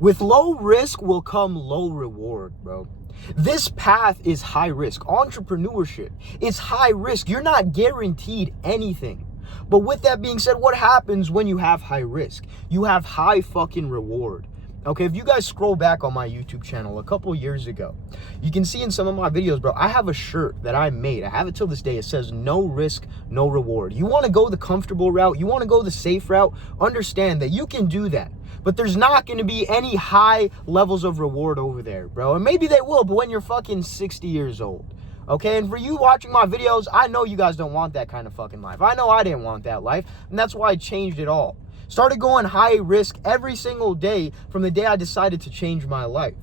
With low risk will come low reward, bro. This path is high risk. Entrepreneurship is high risk. You're not guaranteed anything. But with that being said, what happens when you have high risk? You have high fucking reward. Okay, if you guys scroll back on my YouTube channel a couple years ago, you can see in some of my videos, bro, I have a shirt that I made. I have it till this day. It says, no risk, no reward. You want to go the comfortable route? You want to go the safe route? Understand that you can do that. But there's not going to be any high levels of reward over there, bro. And maybe they will, but when you're fucking 60 years old. Okay, and for you watching my videos, I know you guys don't want that kind of fucking life. I know I didn't want that life, and that's why I changed it all. Started going high risk every single day from the day I decided to change my life.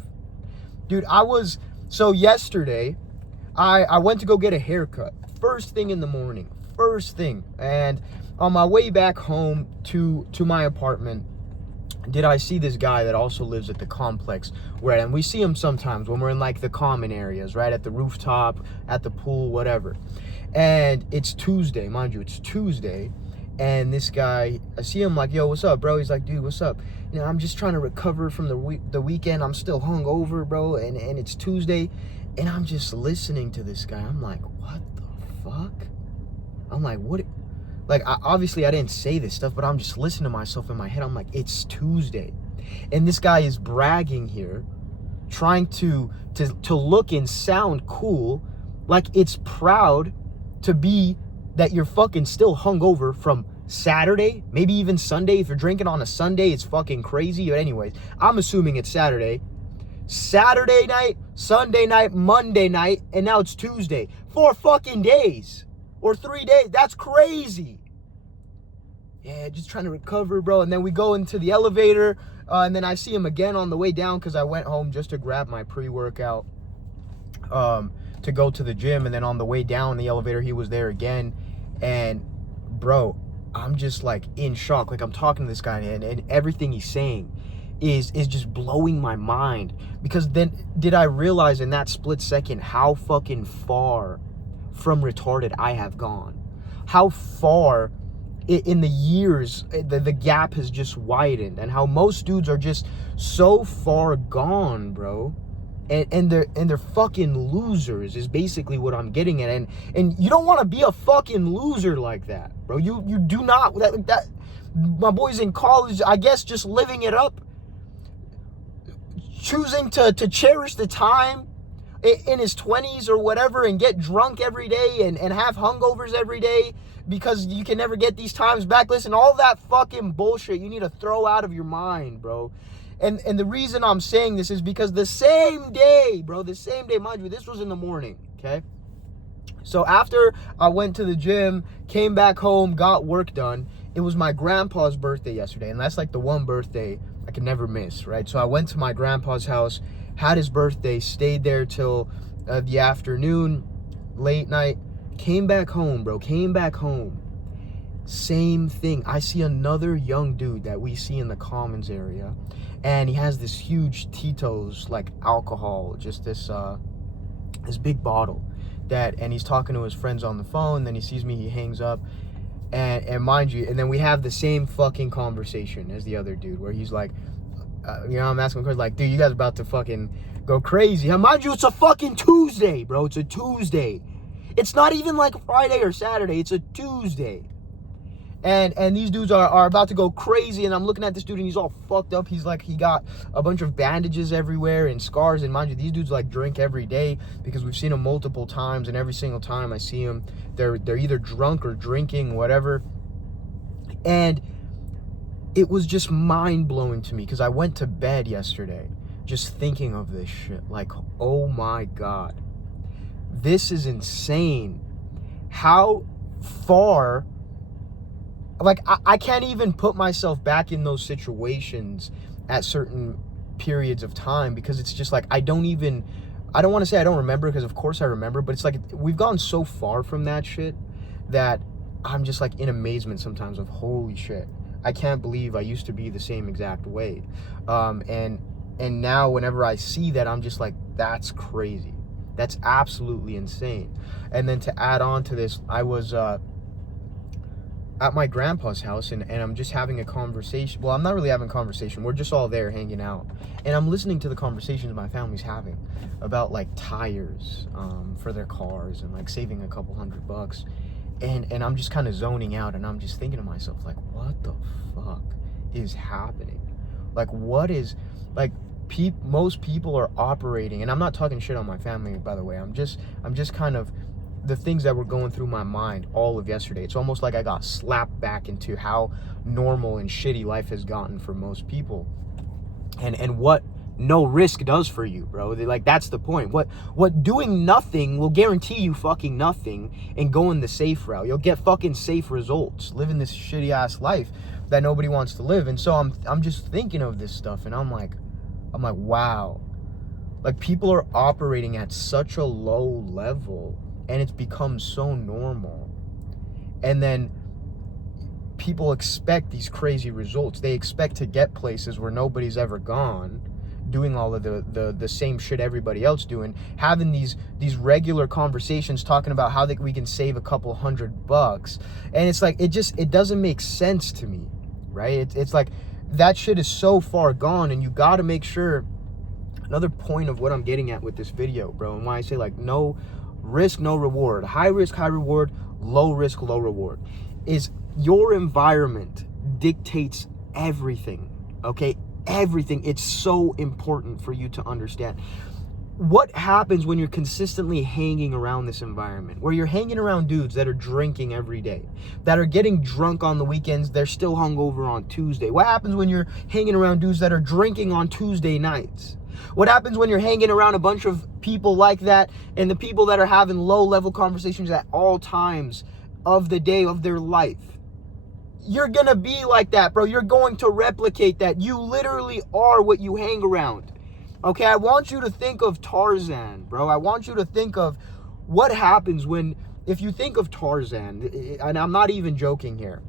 Dude, so yesterday, I went to go get a haircut. First thing in the morning. First thing. And on my way back home to my apartment, did I see this guy that also lives at the complex and we see him sometimes when we're in like the common areas, right? At the rooftop, at the pool, whatever. And it's Tuesday, mind you, it's Tuesday. And this guy, I see him like, yo, what's up, bro? He's like, dude, what's up? You know, I'm just trying to recover from the weekend. I'm still hungover, bro. And it's Tuesday. And I'm just listening to this guy. I'm like, what the fuck? I'm like, what? Like, obviously, I didn't say this stuff, but I'm just listening to myself in my head. I'm like, it's Tuesday. And this guy is bragging here, trying to look and sound cool, like it's proud to be that you're fucking still hungover from Saturday, maybe even Sunday. If you're drinking on a Sunday, it's fucking crazy. But anyways, I'm assuming it's Saturday. Saturday night, Sunday night, Monday night, and now it's Tuesday. 4 fucking days. Or 3 days. That's crazy. Yeah, just trying to recover, bro. And then we go into the elevator. And then I see him again on the way down because I went home just to grab my pre-workout to go to the gym. And then on the way down the elevator, he was there again. And, bro, I'm just, like, in shock. Like, I'm talking to this guy, and everything he's saying is just blowing my mind. Because then did I realize in that split second how fucking far from retarded I have gone. How far in the years the gap has just widened, and how most dudes are just so far gone, bro. And they're fucking losers is basically what I'm getting at. And you don't want to be a fucking loser like that, bro. You do not. That my boy's in college, I guess, just living it up, choosing to cherish the time in his 20s or whatever, and get drunk every day and have hungovers every day because you can never get these times back. Listen, all that fucking bullshit you need to throw out of your mind, bro. And the reason I'm saying this is because the same day, bro, the same day, mind you, this was in the morning, okay? So after I went to the gym, came back home, got work done, it was my grandpa's birthday yesterday, and that's like the one birthday I could never miss, right? So I went to my grandpa's house, had his birthday, stayed there till the afternoon, late night, came back home, bro, came back home. Same thing. I see another young dude that we see in the commons area, and he has this huge Tito's, like, alcohol, just this big bottle, and he's talking to his friends on the phone. Then he sees me, he hangs up, and mind you, and then we have the same fucking conversation as the other dude, where he's like, I'm asking questions like, dude, you guys are about to fucking go crazy. And mind you, it's a fucking Tuesday, bro. It's a Tuesday. It's not even like Friday or Saturday. It's a Tuesday. And these dudes are about to go crazy, and I'm looking at this dude, and he's all fucked up. He's like, he got a bunch of bandages everywhere and scars, and mind you, these dudes like drink every day because we've seen them multiple times, and every single time I see them, they're either drunk or drinking, whatever. And it was just mind-blowing to me because I went to bed yesterday just thinking of this shit. Like, oh my God, this is insane. How far... Like, I can't even put myself back in those situations at certain periods of time because it's just like, I don't want to say I don't remember, because of course I remember, but it's like we've gone so far from that shit that I'm just like in amazement sometimes of, holy shit, I can't believe I used to be the same exact way. And now whenever I see that, I'm just like, that's crazy. That's absolutely insane. And then to add on to this, at my grandpa's house, and I'm just having a conversation. Well, I'm not really having a conversation. We're just all there hanging out. And I'm listening to the conversations my family's having about like tires for their cars and like saving a couple $100. And I'm just kind of zoning out, and I'm just thinking to myself, like, what the fuck is happening? Like, what is, like, most people are operating, and I'm not talking shit on my family, by the way. I'm just kind of, the things that were going through my mind all of yesterday. It's almost like I got slapped back into how normal and shitty life has gotten for most people, and what no risk does for you, bro. Like, that's the point. What doing nothing will guarantee you fucking nothing, and going the safe route. You'll get fucking safe results living this shitty ass life that nobody wants to live. And so I'm just thinking of this stuff, and I'm like, wow. Like, people are operating at such a low level, and it's become so normal. And then people expect these crazy results. They expect to get places where nobody's ever gone, doing all of the same shit everybody else doing, having these regular conversations talking about how we can save a couple $100. And it's like, it doesn't make sense to me, right? It's like, that shit is so far gone, and you got to make sure. Another point of what I'm getting at with this video, bro, and why I say, like, no risk, no reward, high risk, high reward, low risk, low reward, is your environment dictates everything, okay? Everything. It's so important for you to understand. What happens when you're consistently hanging around this environment, where you're hanging around dudes that are drinking every day, that are getting drunk on the weekends, they're still hungover on Tuesday? What happens when you're hanging around dudes that are drinking on Tuesday nights? What happens when you're hanging around a bunch of people like that, and the people that are having low-level conversations at all times of the day of their life? You're gonna be like that, bro. You're going to replicate that. You literally are what you hang around. Okay, I want you to think of Tarzan, bro. I want you to think of what happens if you think of Tarzan, and I'm not even joking here.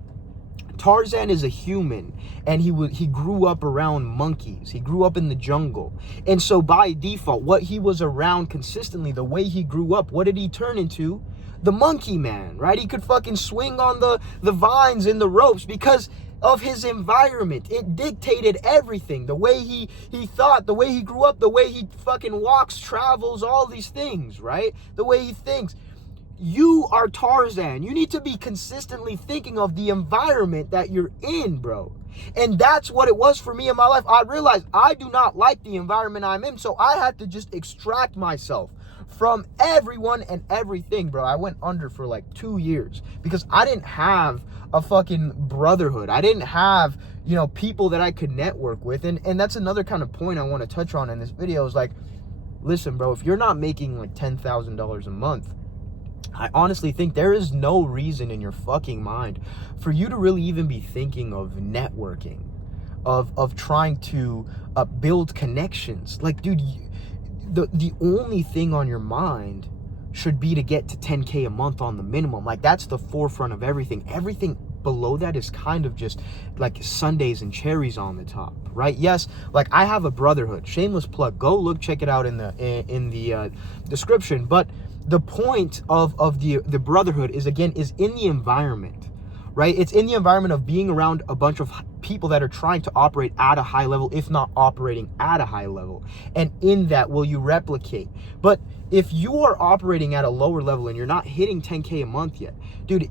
Tarzan is a human, and he grew up around monkeys. He grew up in the jungle. And so by default, what he was around consistently, the way he grew up, what did he turn into? The monkey man, right? He could fucking swing on the vines and the ropes because of his environment. It dictated everything. The way he thought, the way he grew up, the way he fucking walks, travels, all these things, right? The way he thinks. You are Tarzan. You need to be consistently thinking of the environment that you're in, bro. And that's what it was for me in my life. I realized I do not like the environment I'm in, so I had to just extract myself from everyone and everything, bro. I went under for like 2 years because I didn't have a fucking brotherhood. I didn't have, people that I could network with. And that's another kind of point I want to touch on in this video is like, listen, bro, if you're not making like $10,000 a month, I honestly think there is no reason in your fucking mind for you to really even be thinking of networking, of trying to build connections. Like, dude, the only thing on your mind should be to get to 10K a month on the minimum. Like, that's the forefront of everything. Everything below that is kind of just like sundaes and cherries on the top, right? Yes, like, I have a brotherhood. Shameless plug. Go check it out in the description. But the point of the brotherhood is in the environment, right? It's in the environment of being around a bunch of people that are trying to operate at a high level, if not operating at a high level. And in that, will you replicate? But if you are operating at a lower level and you're not hitting 10K a month yet, dude,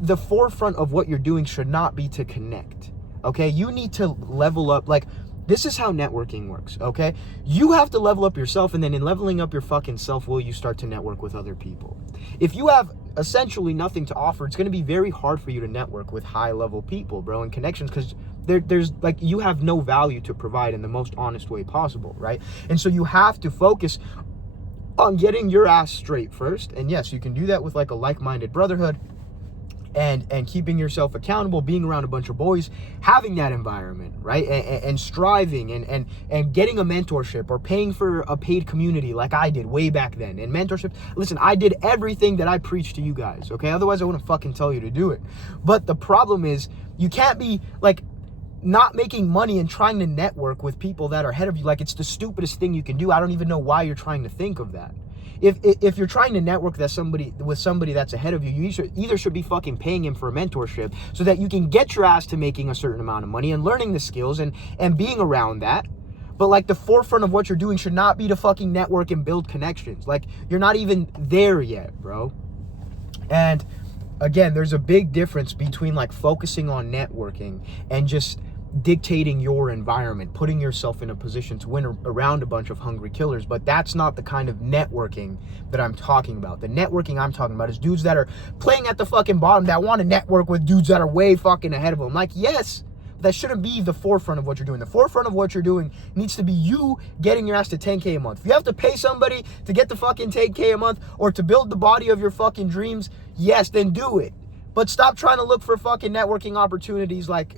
the forefront of what you're doing should not be to connect, okay? You need to level up. Like, this is how networking works, okay? You have to level up yourself, and then in leveling up your fucking self, will you start to network with other people? If you have essentially nothing to offer, it's gonna be very hard for you to network with high-level people, bro, and connections, because there's like, you have no value to provide in the most honest way possible, right? And so you have to focus on getting your ass straight first. And yes, you can do that with like a like-minded brotherhood, and keeping yourself accountable, being around a bunch of boys, having that environment, right? And striving and getting a mentorship, or paying for a paid community like I did way back then. And mentorship, listen, I did everything that I preached to you guys, okay? Otherwise, I wouldn't fucking tell you to do it. But the problem is, you can't be like not making money and trying to network with people that are ahead of you. Like, it's the stupidest thing you can do. I don't even know why you're trying to think of that. if you're trying to network with somebody that's ahead of you, you either should be fucking paying him for a mentorship so that you can get your ass to making a certain amount of money and learning the skills and being around that. But like the forefront of what you're doing should not be to fucking network and build connections. Like you're not even there yet, bro. And again, there's a big difference between like focusing on networking and just dictating your environment, putting yourself in a position to win around a bunch of hungry killers. But that's not the kind of networking that I'm talking about. The networking I'm talking about is dudes that are playing at the fucking bottom that want to network with dudes that are way fucking ahead of them. Like, yes, that shouldn't be the forefront of what you're doing. The forefront of what you're doing needs to be you getting your ass to 10K a month. If you have to pay somebody to get the fucking 10K a month or to build the body of your fucking dreams, yes, then do it. But stop trying to look for fucking networking opportunities like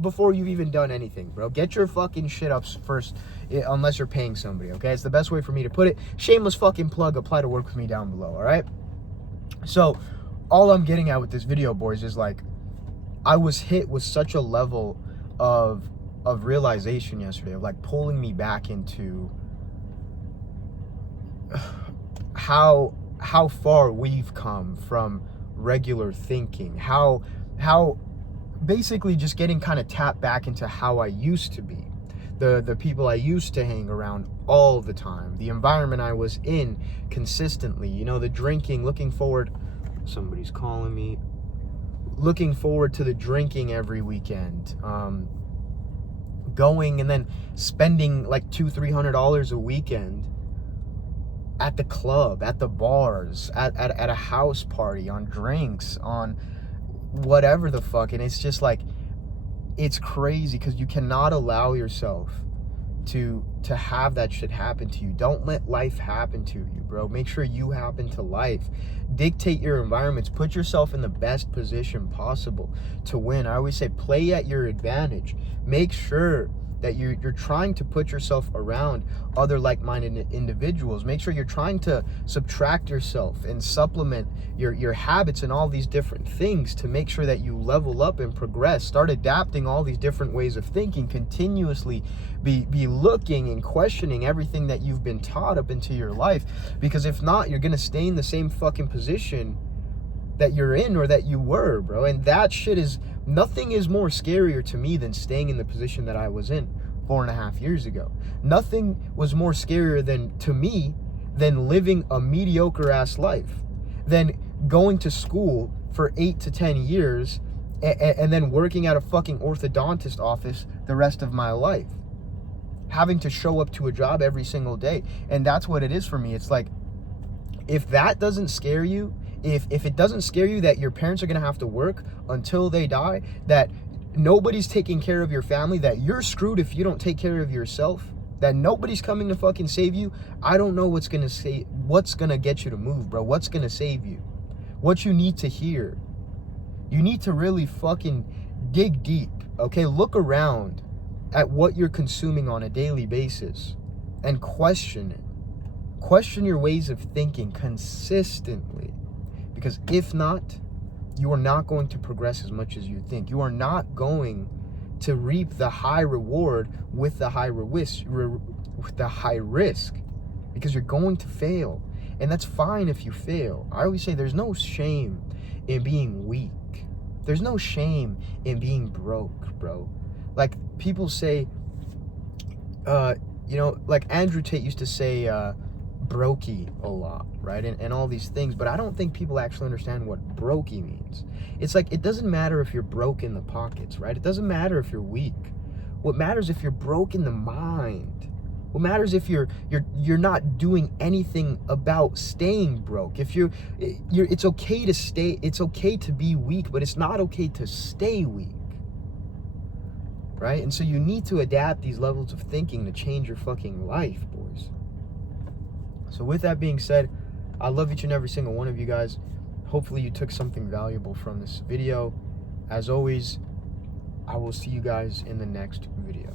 before you've even done anything, bro. Get your fucking shit up first, unless you're paying somebody, okay? It's the best way for me to put it. Shameless fucking plug. Apply to work with me down below, all right? So all I'm getting at with this video, boys, is like, I was hit with such a level of realization yesterday, of like pulling me back into how far we've come from regular thinking, how basically just getting kind of tapped back into how I used to be, the people I used to hang around all the time, the environment I was in consistently, you know, the drinking, looking forward, somebody's calling me, looking forward to the drinking every weekend, going and then spending like $200-300 a weekend at the club, at the bars, at a house party, on drinks, on whatever the fuck. And it's just like, it's crazy because you cannot allow yourself to have that shit happen to you. Don't let life happen to you, bro. Make sure you happen to life. Dictate your environments. Put yourself in the best position possible to win. I always say play at your advantage. Make sure that you're trying to put yourself around other like-minded individuals. Make sure you're trying to subtract yourself and supplement your habits and all these different things to make sure that you level up and progress. Start adapting all these different ways of thinking. Continuously be looking and questioning everything that you've been taught up into your life, because if not, you're gonna stay in the same fucking position that you're in or that you were, bro. And that shit is, nothing is more scarier to me than staying in the position that I was in 4.5 years ago. Nothing was more scarier to me than living a mediocre ass life, than going to school for 8 to 10 years and then working at a fucking orthodontist office the rest of my life, having to show up to a job every single day. And that's what it is for me. It's like, if that doesn't scare you, if it doesn't scare you that your parents are gonna have to work until they die, that nobody's taking care of your family, that you're screwed if you don't take care of yourself, that nobody's coming to fucking save you, I don't know what's gonna get you to move, bro. What's gonna save you? What you need to hear. You need to really fucking dig deep, okay? Look around at what you're consuming on a daily basis and question it. Question your ways of thinking consistently. Because if not, you are not going to progress as much as you think. You are not going to reap the high reward with the high risk, because you're going to fail. And that's fine if you fail. I always say there's no shame in being weak. There's no shame in being broke, bro. Like people say, you know, like Andrew Tate used to say, brokey a lot, right? And all these things, but I don't think people actually understand what brokey means. It's like, it doesn't matter if you're broke in the pockets, right? It doesn't matter if you're weak. What matters if you're broke in the mind. What matters if you're not doing anything about staying broke. If it's okay to stay, it's okay to be weak, but it's not okay to stay weak. Right? And so you need to adapt these levels of thinking to change your fucking life, boys. So with that being said, I love each and every single one of you guys. Hopefully you took something valuable from this video. As always, I will see you guys in the next video.